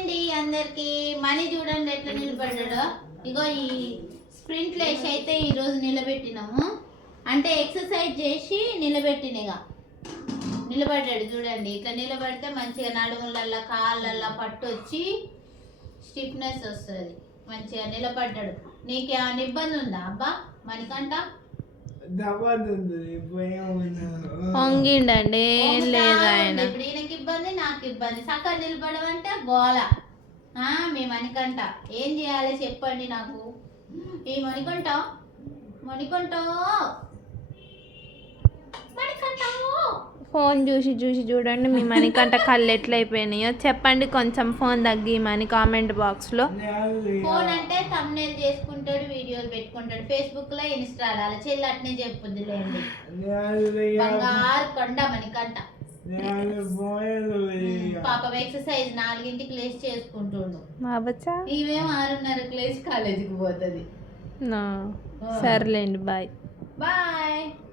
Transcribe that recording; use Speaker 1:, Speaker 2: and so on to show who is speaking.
Speaker 1: అండి అందరికి. మనీ చూడండి ఎట్లా నిలబడ్డాడో. ఇగో ఈ స్ప్రింట్ లేసి అయితే ఈరోజు నిలబెట్టినాము. అంటే ఎక్సర్సైజ్ చేసి నిలబెట్టినగా నిలబడ్డాడు చూడండి. ఇట్లా నిలబడితే మంచిగా నడుములల్లా కాళ్ళల్లా పట్టు వచ్చి స్టిఫ్నెస్ వస్తుంది. మంచిగా నిలబడ్డాడు. నీకేమైనా ఇబ్బంది ఉందా అబ్బా మణికంఠ?
Speaker 2: వంగిండండి ఏం లేదు ఆయన.
Speaker 1: ఇప్పుడు ఈయనకి ఇబ్బంది నాకు ఇబ్బంది. సక్కగా నిలబడమంటే గోల. మీ మణికంఠ ఏం చేయాలి చెప్పండి నాకు. ఈ మణికంఠ మణికంఠ మణికంఠ
Speaker 2: ఫోన్ చూసి చూడండి మీ మణికంఠ కళ్ళు ఎట్లయిపోయినాయో చెప్పండి. కొంచెం ఫోన్ తగ్గిమని కామెంట్ బాక్స్లో.
Speaker 1: ఫోన్ అంటే thumbnail చేసుకుంటాడు, వీడియోలు పెట్టుకుంటాడు. ఫేస్బుక్ లో ఇన్స్టాల్ అలా చెల్లి అట్నే చెప్పుద్దిలేండి. బంగారు కొండ మణికంఠ పాపం ఎక్సర్సైజ్ 4ంటికి లేచి చేసుకుంటుండు. ఇవేం 6:30కి లేచి కాలేజీకి పోతుంది.
Speaker 2: సర్లేండి బాయ్
Speaker 1: బాయ్.